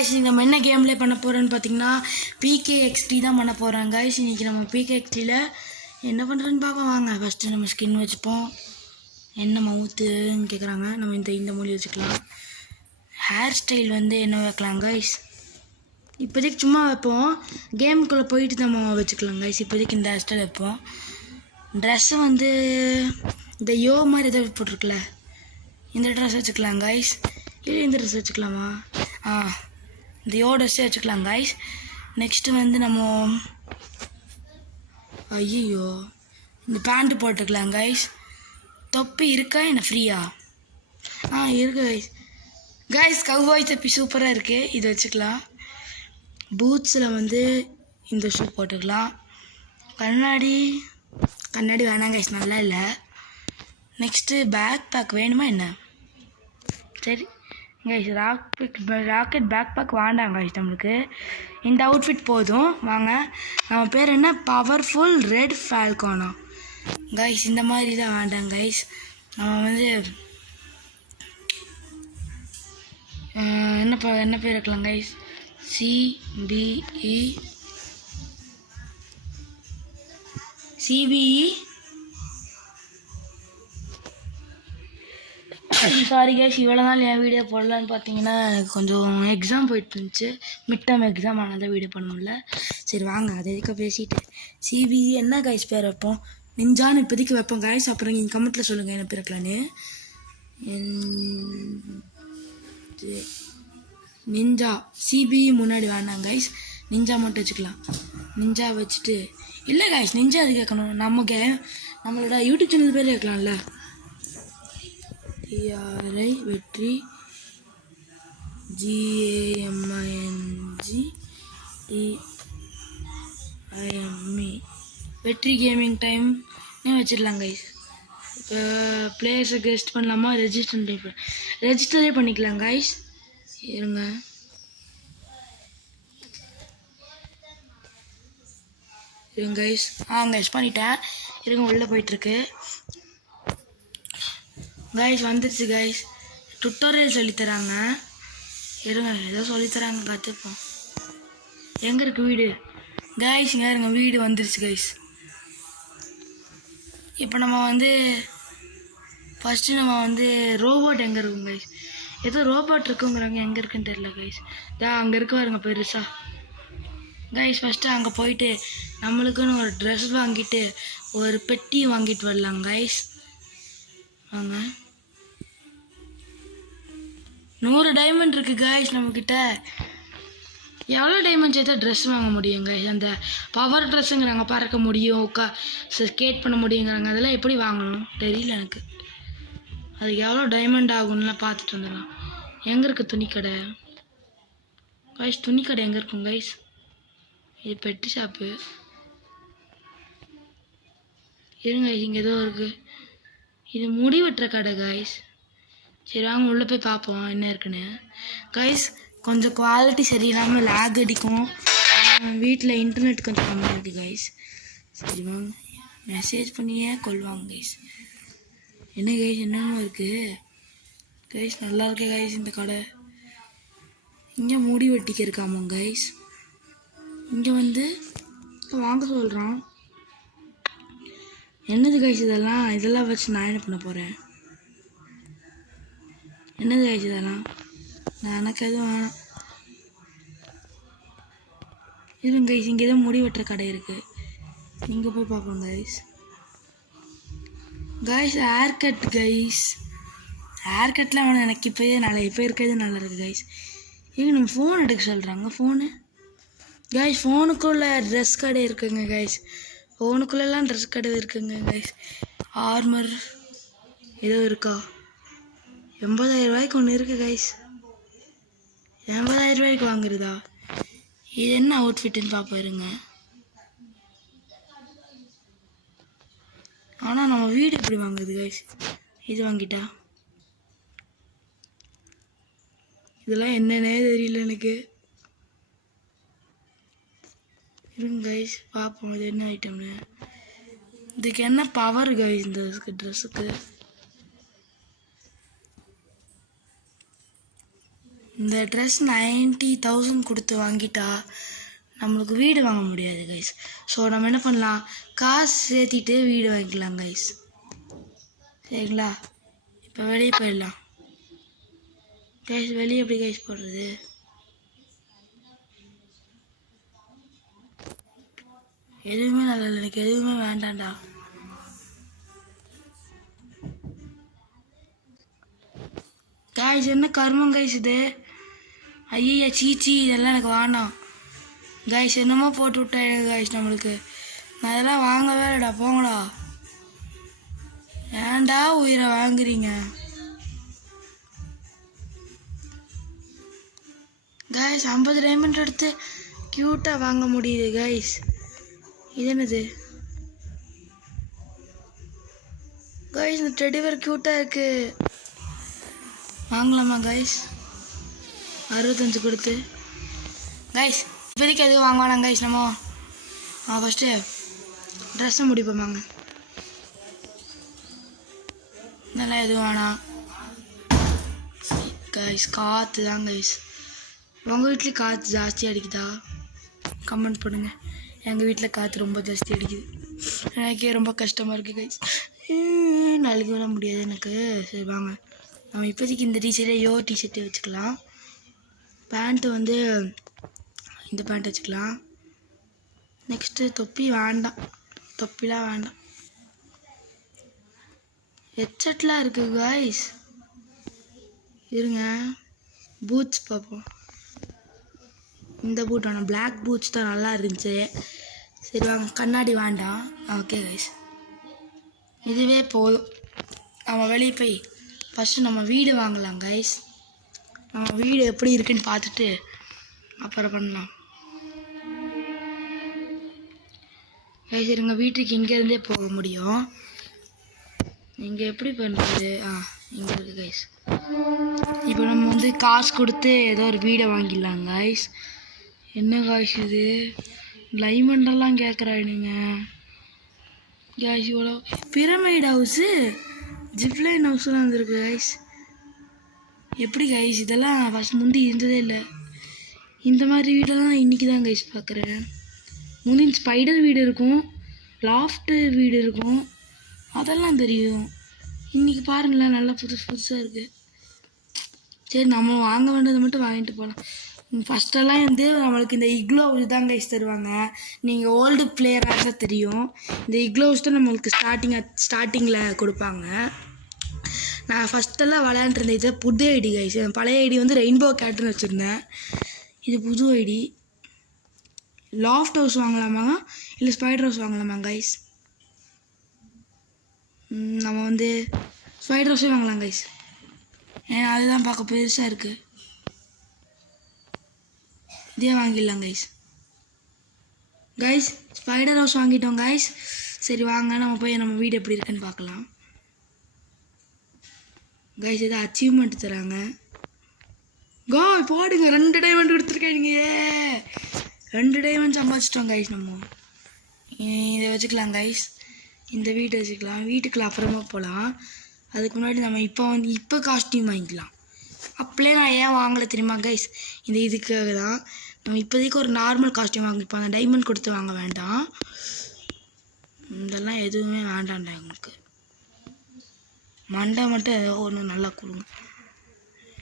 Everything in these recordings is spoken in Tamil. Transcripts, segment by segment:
गाइस இன்னைக்கு நம்ம என்ன கேம் ப்ளே பண்ண போறோம்னு பாத்தீங்கன்னா PKXD தான் பண்ண போறோம் गाइस இன்னைக்கு நம்ம PKXD ல என்ன பண்றோம்னு பார்க்கலாம் வாங்க ஃபர்ஸ்ட் நம்ம ஸ்கின் வச்சுப்போம் என்ன மவுத்னு கேக்குறாங்க நம்ம இந்த மூடி வச்சுக்கலாம் ஹேர் ஸ்டைல் வந்து என்ன வைக்கலாம் गाइस இப்போதைக்கு சும்மா வைப்போம் கேமுக்குள்ள போயிட்டு நம்ம வச்சுக்கலாம் गाइस இப்போதைக்கு இந்த ஹேர் ஸ்டைல் வைப்போம் Dress வந்து இந்த யோ மாதிரி ஏதாவது போட்டுருக்கல இந்த Dress வச்சுக்கலாம் गाइस இல்லை இந்த Dress வச்சுக்கலாமா இந்த யோ Dress வச்சுக்கலாம் गाइस நெக்ஸ்ட் வந்து நம்ம ஐயோ இந்த பேண்ட் போட்டுக்கலாம் गाइस தொப்பி இருக்கா என்ன ஃப்ரீயா இருக்கு गाइस கவ்பாய் தொப்பி சூப்பரா இருக்கு இது வச்சுக்கலாம் பூட்ஸ்ல வந்து இந்த ஷூ போட்டுக்கலாம் கண்ணாடி வேணாம் गाइस நல்லா இல்ல நெக்ஸ்ட் பேக் வேணுமா என்ன சரி गाइस ராக்கெட் பேக் வேண்டாம் गाइस நமக்கு இந்த அவுட்ஃபிட் போதும் வாங்க நம்ம பேர் என்ன பவர்ஃபுல் ரெட் ஃபால்கானா गाइस இந்த மாதிரி தான் வேண்டாம் गाइस நம்ம வந்து என்ன பேர் வைக்கலாம் गाइस CBE சாரி गाइस இவ்வளோ நாள் என் வீடியோ போடலான்னு பார்த்தீங்கன்னா எனக்கு கொஞ்சம் எக்ஸாம் போயிட்டு இருந்துச்சு மிட் டேர்ம் எக்ஸாம் ஆனால் வீடியோ பண்ண முடியல சரி வாங்க அதை எதுக்க பேசிட்டு CBE என்ன गाइस பேர் வைப்போம் நிஞ்சான்னு இப்போதைக்கு வைப்போம் गाइस அப்புறம் நீங்கள் கமெண்ட்டில் சொல்லுங்கள் என்ன பேர் வைக்கலான்னு நிஞ்சா CBE முன்னாடி வேணாம் गाइस நிஞ்சா மட்டும் வச்சுக்கலாம் நிஞ்சா வச்சுட்டு இல்லை गाइस நிஞ்சா அது கேட்கணும் நம்மளோட யூடியூப் சேனல் பேர் கேட்கலாம்ல TRI வெற்றி GAMING வெற்றி கேமிங் டைம் வச்சிடலாம் गाइस இப்போ பிளேயர்ஸை கெஸ்ட் பண்ணலாமா ரெஜிஸ்டரே பண்ணிக்கலாம் गाइस இருங்க गाइस गाइस பண்ணிட்டேன் இருங்க உள்ள போயிட்டு இருக்கு गाइस வந்துருச்சு गाइस டுட்டோரியல் சொல்லி தராங்க இருங்க ஏதோ சொல்லி தராங்க கத்துப்போம் எங்க இருக்கு வீடு गाइस இங்க இருங்க வீடு வந்துருச்சு गाइस இப்போ நம்ம வந்து ஃபர்ஸ்ட் நம்ம வந்து ரோபோட் எங்க இருக்கும் गाइस ஏதோ ரோபோட் இருக்குங்கறாங்க எங்க இருக்குன்னு தெரியல गाइस அங்க இருக்கு பாருங்க பெருசா गाइस ஃபர்ஸ்ட் அங்க போயிட்டு நம்மளுக்குன்னு ஒரு Dress வாங்கிட்டு ஒரு பெட்டி வாங்கிட்டு வரலாம் गाइस வாங்க 100 டைமண்ட் இருக்கு गाइस நம்ம கிட்ட எவ்வளவு டைமண்ட் சேர்த்தா Dress வாங்க முடியும் गाइस அந்த பவர் Dressங்கறாங்க பறக்க முடியும் ஸ்கேட் பண்ண முடியும்ங்கறாங்க அதெல்லாம் எப்படி வாங்கணும் தெரியல எனக்கு அதுக்கு எவ்வளவு டைமண்ட் ஆகும்னு பார்த்துட்டு வந்தலாம் எங்க இருக்கு துணிக்கடை गाइस துணிக்கடை எங்க இருக்கும் गाइस இது பெட்டி ஷாப்பு இருங்க இங்க ஏதோ இருக்கு இது முடி வெட்டுற கடை गाइस சரி வாங்க உள்ள போய் பாப்போம் என்ன இருக்குன்னு गाइस கொஞ்சம் குவாலிட்டி சரியில்லாம லாக் அடிக்கும் வீட்ல இன்டர்நெட் கொஞ்சம் கம்மியா இருக்கு गाइस சரி வாங்க மெசேஜ் பண்ணியே கொல்வாங்க गाइस என்ன गाइस என்னமா இருக்கு गाइस நல்லா இருக்கு गाइस இந்த கடை இங்க முடி வெட்டிக்க இருக்காமா गाइस இங்க வந்து வாங்க சொல்றான் என்னது गाइस இதெல்லாம் வச்சு நான் என்ன பண்ண போறேன் என்னது गाइस இதெல்லாம் எனக்கு எதுவும் வேணாம் இருங்க गाइस இங்க ஏதோ முடி வெட்டுற கடை இருக்கு இங்க போய் பார்ப்போம் guys hair cut guys hair கட்லாம் வேணாம் எனக்கு இப்போ இருக்கிறது நல்லா இருக்கு गाइस ஏங்க நம்ம ஃபோன் எடுக்க சொல்றாங்க ஃபோனு गाइस ஃபோனுக்குள்ள Dress கடை இருக்குங்க गाइस ஃபோனுக்குள்ளலாம் Dress கடை இருக்குங்க गाइस ஆர்மர் ஏதோ இருக்கா 80000 ரூபாய்க்கு ஒன்று இருக்கு गाइस 80000 ரூபாய்க்கு வாங்குறதா இது என்ன அவுட்ஃபிட்னு பாப்போம் இருங்க ஆனா நம்ம வீடு எப்படி வாங்குறது गाइस இது வாங்கிட்டா இதெல்லாம் என்னன்னே தெரியல எனக்கு இருங்க गाइस பாப்போம் இது என்ன ஐட்டம்னு இதுக்கு என்ன பவர் गाइस இந்த Dressக்கு இந்த ட்ரெஸ் 90,000 கொடுத்து வாங்கிட்டா நம்மளுக்கு வீடு வாங்க முடியாது கைஸ். ஸோ நம்ம என்ன பண்ணலாம், காசு சேர்த்திட்டு வீடு வாங்கிக்கலாம் கைஸ். சரிங்களா? இப்போ வெளியே போயிடலாம் கைஸ். வெளியே எப்படி கைஸ் போடுறது? எதுவுமே நல்லா இல்லை, எனக்கு எதுவுமே வேண்டாம்டா. கைஸ் என்ன கர்மம் கைஸ் இது? ஐயா சீச்சி, இதெல்லாம் எனக்கு வேணாம் கைஸ். என்னமோ போட்டு விட்டாங்க கைஸ் நம்மளுக்கு. நான் இதெல்லாம் வாங்கவே இல்லைடா, போங்கடா. ஏன்டா உயிரை வாங்குறீங்க கைஸ்? 50 டைமண்ட் எடுத்து க்யூட்டாக வாங்க முடியுது கைஸ். இது என்னது கைஸ்? இந்த டெடிவேர் க்யூட்டாக இருக்கு, வாங்கலாமா கைஸ்? 65 கொடுத்து கைஸ். இப்போதைக்கு எதுவும் வாங்க வேணாம் கைஸ். நம்ம ஃபஸ்ட்டு ட்ரெஸ்ஸை முடிப்போமாங்க. இதெல்லாம் எதுவும் வேணாம் கைஸ். காற்று தான் கைஸ். உங்கள் வீட்டில் காற்று ஜாஸ்தி அடிக்குதா? கமெண்ட் பண்ணுங்கள். எங்கள் வீட்டில் காற்று ரொம்ப ஜாஸ்தி அடிக்குது, எனக்கே ரொம்ப கஷ்டமாக இருக்குது கைஸ். நாளைக்கு விட முடியாது எனக்கு. சரி வாங்க, நம்ம இப்போதைக்கு இந்த டிஷர்ட்டே டிஷர்ட்டே வச்சுக்கலாம். பேண்ட்டு வந்து இந்த பேண்ட் வச்சுக்கலாம். நெக்ஸ்ட்டு தொப்பி வேண்டாம், தொப்பிலாம் வேண்டாம். ஹெட்செட்லாம் இருக்குது கைஸ். இருங்க, பூட்ஸ் பார்ப்போம். இந்த பூட் வேணாம், பிளாக் பூட்ஸ் தான் நல்லா இருந்துச்சு. சரி வாங்க, கண்ணாடி வேண்டாம். ஓகே கைஸ், இதுவே போதும். நம்ம வெளியே போய் ஃபஸ்ட்டு நம்ம வீடு வாங்கலாம் கைஸ். நம்ம வீடு எப்படி இருக்குன்னு பார்த்துட்டு அப்புறம் பண்ணலாம் கைஸ். இருங்க, வீட்டுக்கு இங்கேருந்தே போக முடியும். இங்கே எப்படி பண்ணுறது? இங்கே இருக்குது கைஸ். இப்போ நம்ம வந்து காசு கொடுத்து ஏதோ ஒரு வீடை வாங்கிடலாம் கைஸ். என்ன கைஸ் இது? டைமண்டெல்லாம் கேட்குறானுங்க கைஸ். இவ்வளோ பிரமைட் ஹவுஸு, ஜிப்லைன் ஹவுஸ்லாம் வந்துருக்கு கைஸ். எப்படி கைஸ்? இதெல்லாம் ஃபஸ்ட் முந்தி இருந்ததே இல்லை. இந்த மாதிரி வீடெல்லாம் இன்றைக்கி தான் கைஸ் பார்க்குறேன். முந்தி ஸ்பைடர் வீடு இருக்கும், லாஃப்ட்டு வீடு இருக்கும், அதெல்லாம் தெரியும். இன்றைக்கி பாருங்களேன், நல்லா புதுசாக இருக்குது. சரி, நம்ம வாங்க வேண்டியதை மட்டும் வாங்கிட்டு போகலாம். ஃபஸ்ட்டெல்லாம் வந்து நம்மளுக்கு இந்த இக்லோ ஹவுஸ் தான் கைஸ் தருவாங்க. நீங்கள் ஓல்டு பிளேயராக தான் தெரியும். இந்த இக்லோ ஹவுஸ் தான் நம்மளுக்கு ஸ்டார்டிங்கில் கொடுப்பாங்க. நான் ஃபஸ்ட்டெல்லாம் விளையாண்டுருந்தேன். இது புது ஐடி கைஸ். பழைய ஐடி வந்து ரெயின்போ கேட்டுன்னு வச்சுருந்தேன். இது புது ஐடி. லாஃப்ட் ஹவுஸ் வாங்கலாமாங்க இல்லை ஸ்பைடர் ஹவுஸ் வாங்கலாமா கைஸ்? நம்ம வந்து ஸ்பைடர் ஹவுஸே வாங்கலாம் கைஸ். ஏன்னா அதுதான் பார்க்க பெருசாக இருக்குது. இதே வாங்கிடலாம் கைஸ். கைஸ் ஸ்பைடர் ஹவுஸ் வாங்கிட்டோம் கைஸ். சரி வாங்க, நம்ம போய் நம்ம வீடு எப்படி இருக்குன்னு பார்க்கலாம் கைஸ். இதை அச்சீவ்மெண்ட் தராங்க காய். பாடுங்க, 2 டைமண்ட் கொடுத்துருக்கீங்க. 2 டைமண்ட் சம்பாதிச்சிட்டோம் கைஸ். நம்ம இதை வச்சுக்கலாம் கைஸ். இந்த வீடு வச்சுக்கலாம். வீட்டுக்குள்ள அப்புறமா போகலாம். அதுக்கு முன்னாடி நம்ம இப்போ காஸ்டியூம் வாங்கிக்கலாம். அப்படியே நான் ஏன் வாங்கலை தெரியுமா கைஸ்? இந்த இதுக்காக தான். நம்ம இப்போதைக்கு ஒரு நார்மல் காஸ்டியூம் வாங்கிப்போம். அந்த டைமண்ட் கொடுத்து வாங்க வேண்டாம். இதெல்லாம் எதுவுமே வேண்டாம்டா எனக்கு. மண்டை மட்டும் ஏதோ ஒன்று நல்லா கொடுங்க.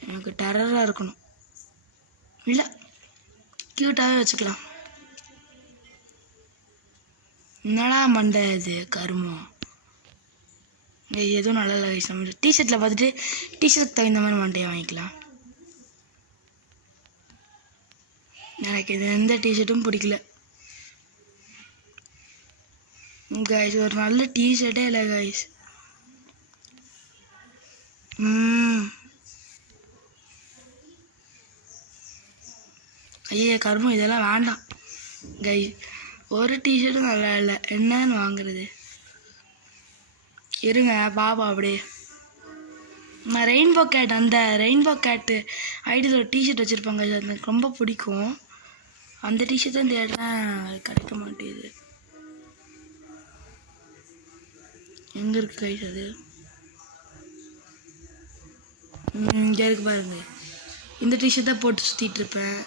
எனக்கு டெரராக இருக்கணும். இல்லை, க்யூட்டாகவே வச்சுக்கலாம். என்னடா மண்டை இது கருமம். எதுவும் நல்லா இல்லை கைஸ். நம்ம டிஷர்ட்டில் பார்த்துட்டு டிஷர்ட்டுக்கு தகுந்த மாதிரி மண்டையை வாங்கிக்கலாம். எனக்கு இது எந்த டிஷர்ட்டும் பிடிக்கல கைஸ். ஒரு நல்ல டிஷர்ட்டே இல்லை கைஸ். ஐயா கருமம், இதெல்லாம் வேண்டாம் கைஸ். ஒரு டிஷர்ட்டும் நல்லா இல்லை. என்னன்னு வாங்குறது? இருங்க பாபா. அப்படியே நான் ரெயின்போ கேட், அந்த ரெயின்போ கேட்டு ஐடியில் ஒரு டிஷர்ட் வச்சுருப்பாங்க. அது எனக்கு ரொம்ப பிடிக்கும். அந்த டிஷர்ட் தான் தேடுறேன், அது கிடைக்க மாட்டேங்குது. எங்கே இருக்குது கைஸ்? அது இங்கே இருக்கு பாருங்க. இந்த டிஷர்ட் தான் போட்டு சுற்றிட்டு இருப்பேன்.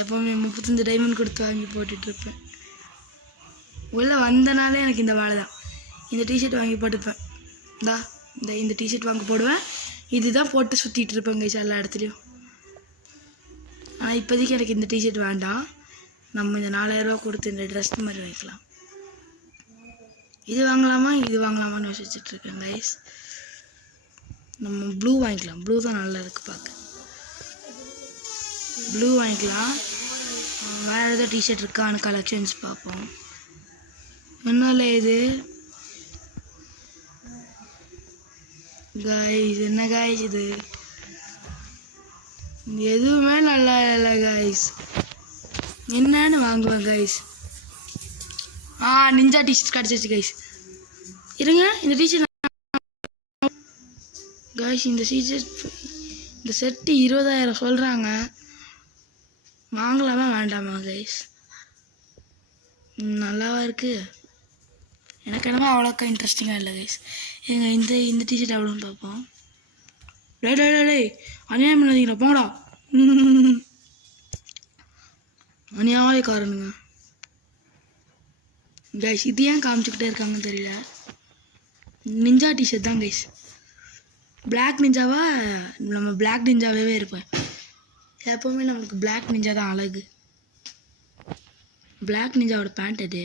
எப்போவுமே 35 டைமண்ட் கொடுத்து வாங்கி போட்டுட்ருப்பேன். உள்ளே வந்தனாலே எனக்கு இந்த வேலை தான். இந்த டிஷர்ட் வாங்கி போட்டுப்பேன். இந்த டிஷர்ட் வாங்கி போடுவேன். இதுதான் போட்டு சுற்றிட்டு இருப்பேங்க எல்லா இடத்துலையும். ஆனால் இப்போதைக்கு எனக்கு இந்த டிஷர்ட் வேண்டாம். நம்ம இந்த 4000 ரூபா கொடுத்து இந்த ட்ரெஸ் மாதிரி வாங்கிக்கலாம். இது வாங்கலாமான்னு யோசிச்சுட்ருக்கேன் கைஸ். நம்ம ப்ளூ வாங்கிக்கலாம். ப்ளூ தான் நல்லா இருக்குது பார்க்க. ப்ளூ வாங்கிக்கலாம். வேறு ஏதோ டிஷர்ட் இருக்கான்னு கலெக்ஷன்ஸ் பார்ப்போம். என்னால இது கைஸ், என்ன கைஸ் இது? எதுவுமே நல்லா இல்லை கைஸ். என்னன்னு வாங்குவேன் கைஸ். நிஞ்சா டிஷர்ட் கிடச்சிச்சு கைஸ். இருங்க, இந்த டிஷர்ட் கைஸ், இந்த செட்டு 20,000 சொல்கிறாங்க. வாங்கலாமா வேண்டாமா கைஸ்? நல்லாவா இருக்குது? எனக்கு என்னமோ அவ்வளோக்கா இன்ட்ரெஸ்டிங்காக இல்லை கைஸ். இந்த டிஷர்ட் எவ்வளோன்னு பார்ப்போம். டேய் அநியாயம் பண்ணாதீங்களா, போங்கடா. அநியாயக்காரனுங்க கைஸ். இது ஏன் காமிச்சுக்கிட்டே இருக்காங்கன்னு தெரியல. நிஞ்சா டிஷர்ட் தான் கைஸ். பிளாக் நிஞ்சாவா? நம்ம பிளாக் நிஞ்சாவே இருப்பேன். எப்போவுமே நம்மளுக்கு பிளாக் நிஞ்சா தான் அழகு. பிளாக் நிஞ்சாவோட பேண்ட் அது.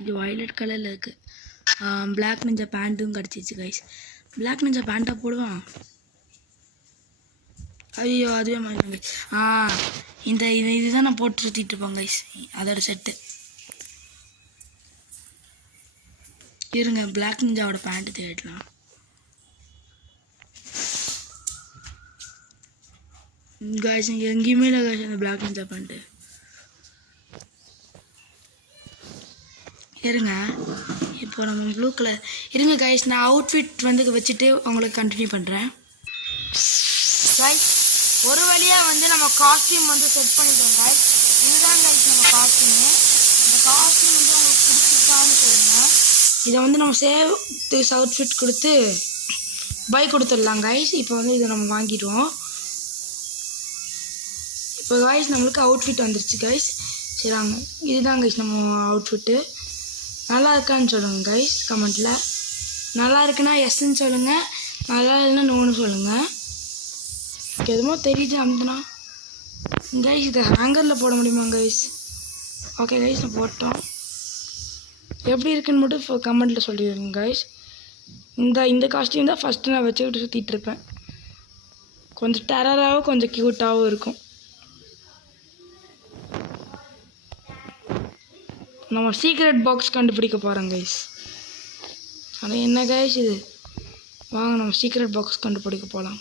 இது வயலட் கலரில் இருக்குது. பிளாக் நிஞ்சா பேண்ட்டும் கிடச்சிச்சு கைஸ். பிளாக் நிஞ்சா பேண்ட்டாக போடுவான். ஐயோ, அதுவே மாதிரி இதுதான் நான் போட்டு சுற்றிட்டு இருப்பேன் கைஸ். அதோட செட்டு இருங்க. பிளாக் நிஞ்சாவோட பேண்ட்டு தேடலாம். கைஸ் இங்கே எங்கேயுமே இல்லை கைஸ் அந்த பிளாக் நிஞ்சா பேண்ட்டு. இருங்க, இப்போ நம்ம ப்ளூ கலர். இருங்க கைஸ், நான் அவுட்ஃபிட் வந்து வச்சுட்டு உங்களுக்கு கண்டினியூ பண்ணுறேன் கைஸ். ஒரு வழியாக வந்து நம்ம காஸ்டியூம் வந்து செட் பண்ணிட்டோம் கைஸ். இதுதான் கைஸ் நம்ம காஸ்டியூமு. இந்த காஸ்டியூம் வந்து உங்களுக்கு பிடிச்சிருக்கான்னு சொல்லுங்கள். இதை வந்து நம்ம சேவ் திஸ் அவுட்ஃபிட் கொடுத்து பை கொடுத்துடலாம் கைஸ். இப்போ வந்து இதை நம்ம வாங்கிடுவோம். இப்போ கைஸ் நம்மளுக்கு அவுட்ஃபிட் வந்துருச்சு கைஸ். சரிங்க, இதுதான் கைஸ் நம்ம அவுட்ஃபிட்டு. நல்லா இருக்கான்னு சொல்லுங்கள் கைஸ் கமெண்ட்டில். நல்லா இருக்குன்னா எஸ்ன்னு சொல்லுங்கள், நல்லா இல்லைன்னா நோன்னு சொல்லுங்கள். எதுமோ தெரியுது அந்தனா கைஸ். இதை ஹேங்கரில் போட முடியுமா கைஸ்? ஓகே கைஸ், நான் போட்டோம். எப்படி இருக்குன்னு மட்டும் கமெண்ட்டில் சொல்லிடுங்க கைஸ். இந்த காஸ்டியூம் தான் ஃபஸ்ட்டு நான் வச்சுக்கிட்டு சுற்றிட்டு இருப்பேன். கொஞ்சம் டெரராகவும் கொஞ்சம் க்யூட்டாகவும் இருக்கும். நம்ம சீக்ரெட் பாக்ஸ் கண்டுபிடிக்க போகிறோம் கைஸ். ஆனால் என்ன கைஸ் இது? வாங்க நம்ம சீக்ரெட் பாக்ஸ் கண்டுபிடிக்க போகலாம்.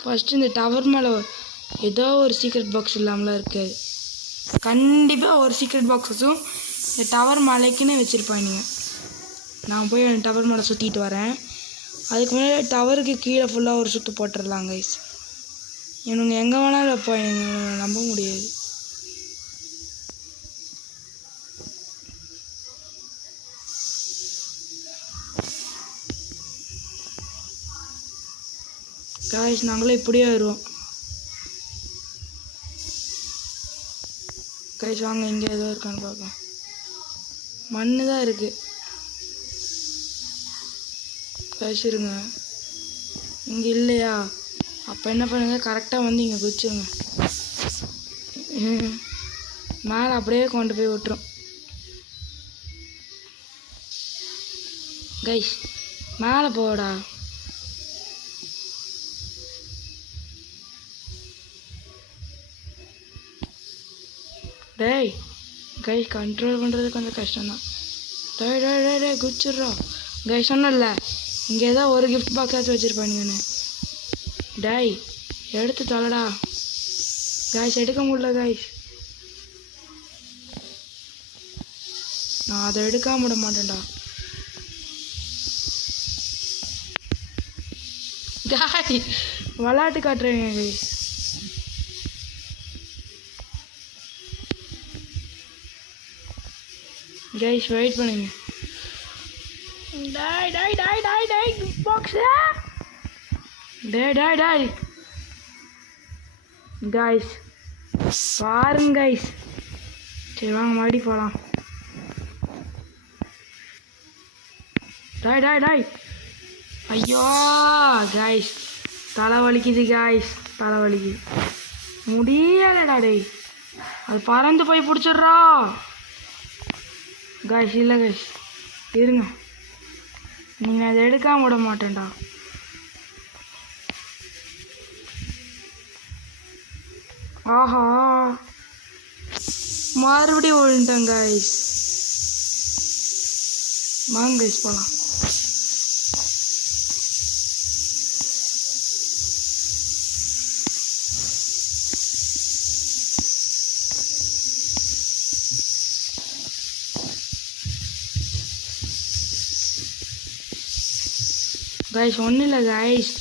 ஃபஸ்ட்டு இந்த டவர் மேலே ஏதோ ஒரு சீக்ரெட் பாக்ஸ் இல்லாமலாம் இருக்குது. கண்டிப்பாக ஒரு சீக்ரெட் பாக்ஸஸும் இந்த டவர் மலைக்குன்னு வச்சுருப்பாங்க. நான் போய் டவர் மேலே சுற்றிட்டு வரேன். அதுக்கு முன்னாடி டவருக்கு கீழே ஃபுல்லாக ஒரு சுற்று போட்டுடலாம் கைஸ். இவனுங்க எங்கே வேணாலும் வைப்பாங்க, நம்ப முடியாது. கைஸ் நாங்களே இப்படியே வருவோம் கைஸ். வாங்க, இங்கே ஏதோ இருக்கான்னு பார்க்கலாம். மண் தான் இருக்குது கைஸ். இருங்க, இங்கே இல்லையா? அப்போ என்ன பண்ணுங்க, கரெக்டாக வந்து இங்கே குச்சிருங்க. மேலே அப்படியே கொண்டு போய் விட்டுரும் கைஸ். மேலே போடா. டேய் கைஸ், கண்ட்ரோல் பண்ணுறது கொஞ்சம் கஷ்டம்தான். டே குச்சிட்றோம் கைஸ். சொன்னல இங்கே ஏதோ ஒரு கிஃப்ட் பாக்ஸாச்சும் வச்சுருப்பானுங்கன்னு. டேய் எடுத்து தொலைடா கைஸ். எடுக்க முடியல கைஸ். நான் அதை எடுக்காம விட மாட்டேன்டா டாய். விளையாட்டு காட்டுறேங்க கைஸ். கைஸ் வெயிட் பண்ணுங்க. டாய் டாய் டாய் டாய் டாய் பாக்ஸ் டேய் கைஸ் பாருங்க கைஸ். சரி வாங்க மறுபடி போகலாம். டாய் ஐயோ கைஸ் தலை வலிக்குது கைஸ், தலை வலிக்குது. முடியலடா டேய், அது பறந்து போய் பிடிச்சிட்றா கைஸ். இல்லை கைஸ் இருங்க, நீங்கள் அதை எடுக்காம விட மாட்டேன்டா. ஆஹா மறுபடியும் விழுந்துட்டேன் கைஸ். வாங்க கைஸ் போகலாம். கைஸ் ஒன்றும் இல்லை கைஸ்,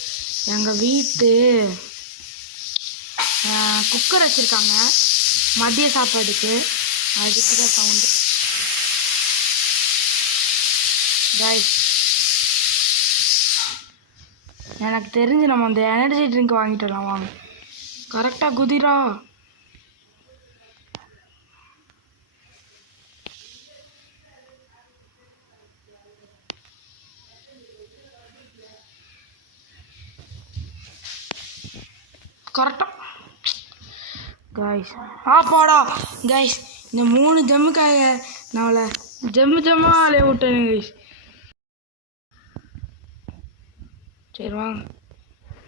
எங்கள் வீட்டு குக்கர் வச்சுருக்காங்க மதிய சாப்பாடுக்கு, அதுக்கு தான் சவுண்டு கைஸ். எனக்கு தெரிஞ்சு நம்ம அந்த எனர்ஜி ட்ரிங்க் வாங்கிட்டு வரலாம் வாங்க. கரெக்டாக குதிரா. கரெக்டாக கைஸ் போடா கைஸ். இந்த 3 ஜம்முக்காக நான் அவளை ஜம்மாக அலைய விட்டேன் கைஸ். சரி வாங்க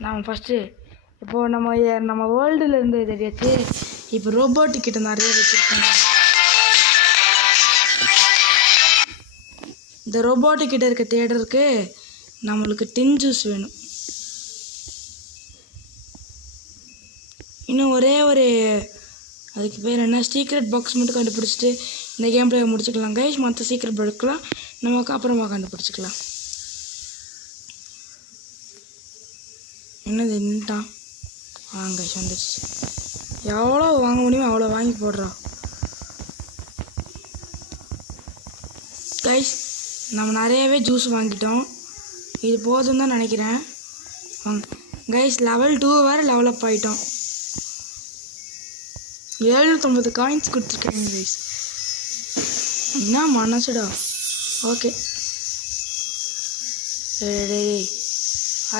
நாம் ஃபஸ்ட்டு இப்போது நம்ம வேர்ல்டில் இருந்து தெரியாச்சு. இப்போ ரோபோட்டுக்கிட்ட நிறைய வச்சுருக்கோம். இந்த ரோபோட்டுக்கிட்ட இருக்க தேடருக்கு நம்மளுக்கு டின் ஜூஸ் வேணும். இன்னும் ஒரே ஒரு அதுக்கு பேர் என்ன சீக்ரெட் பாக்ஸ் மட்டும் கண்டுபிடிச்சிட்டு இந்த கேம் பிளே முடிச்சுக்கலாம் கைஸ். மற்ற சீக்ரெட் பாக்ஸ்லாம் நமக்கு அப்புறமா கண்டுபிடிச்சிக்கலாம். என்னது நின்ட்டான் வாங்க கைஸ், வந்துடுச்சு. எவ்வளோ வாங்க முடியுமோ அவ்வளோ வாங்கி போடுறோம் கைஸ். நம்ம நிறையவே ஜூஸ் வாங்கிட்டோம், இது போதும் தான் நினைக்கிறேன். வாங்க கைஸ், லெவல் 2 வேறு லெவலப் ஆகிட்டோம். 750 காயின்ஸ் கொடுத்துருக்கேன் கைஸ். என்ன மனசுடா. ஓகே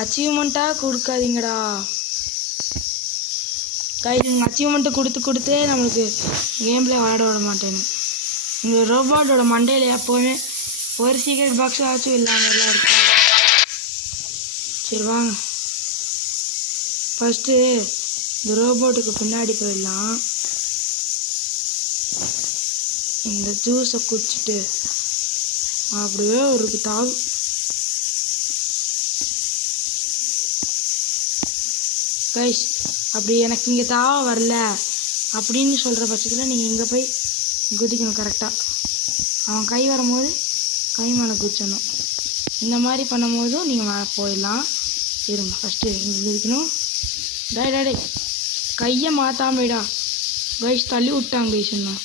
அச்சீவ்மெண்ட்டாக கொடுக்காதீங்கடா கைஸ். நீங்கள் அச்சீவ்மெண்ட்டு கொடுத்தே நம்மளுக்கு கேமில் விளையாட விட மாட்டேன்னு. இந்த ரோபோட்டோட மண்டையில் எப்போவுமே ஒரு சீக்ரெட் பாக்ஸ் ஆச்சும் இல்லாமல் இருக்கும். சரி வாங்க ஃபஸ்ட்டு இந்த ரோபோட்டுக்கு பின்னாடி போயிடலாம். இந்த ஜூஸை குடிச்சிட்டு அப்படியே ஒரு தாவு. கைஸ் அப்படி எனக்கு இங்கே தாவ வரல அப்படின்னு சொல்கிற பட்சத்தில் நீங்கள் இங்கே போய் குதிக்கணும் கரெக்டாக. அவன் கை வரும்போது கை மேலே குதிச்சணும். இந்த மாதிரி பண்ணும்போதும் நீங்கள் மேலே போயிடலாம். இருங்க ஃபஸ்ட்டு இங்கே குதிக்கணும். டே கையை மாற்றாமடா கைஸ், தள்ளி விட்டாங்க கைஸ். இன்னும்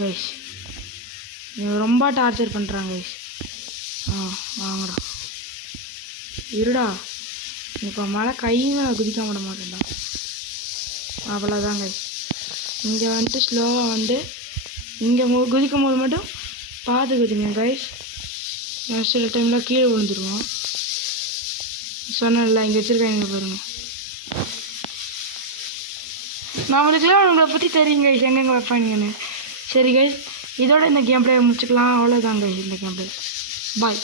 கைஸ் ரொம்ப டார்ச்சர் பண்ணுறாங்க கைஸ். வாங்கடா இருடா, இப்போ மேலே கையுமே குதிக்க விட மாட்டேன்டா. அவ்வளோதான் கைஸ். இங்கே வந்துட்டு ஸ்லோவாக வந்து இங்கே குதிக்கும் போது மட்டும் பார்த்து குதிங்க கைஸ். சில டைமில் கீழே விழுந்துருவோம். சொன்னல இங்கே வச்சுருக்காங்க பாருங்கள். நம்மளுக்குலாம் உங்களை பற்றி தெரியும் கைஸ், எங்கெங்கே வைப்பாங்கன்னு. சரி கைஸ், இதோட இந்த கேம் பிளே முடிச்சுக்கலாம். அவ்வளோதான் கைஸ் இந்த கேம் பிளே. பாய்.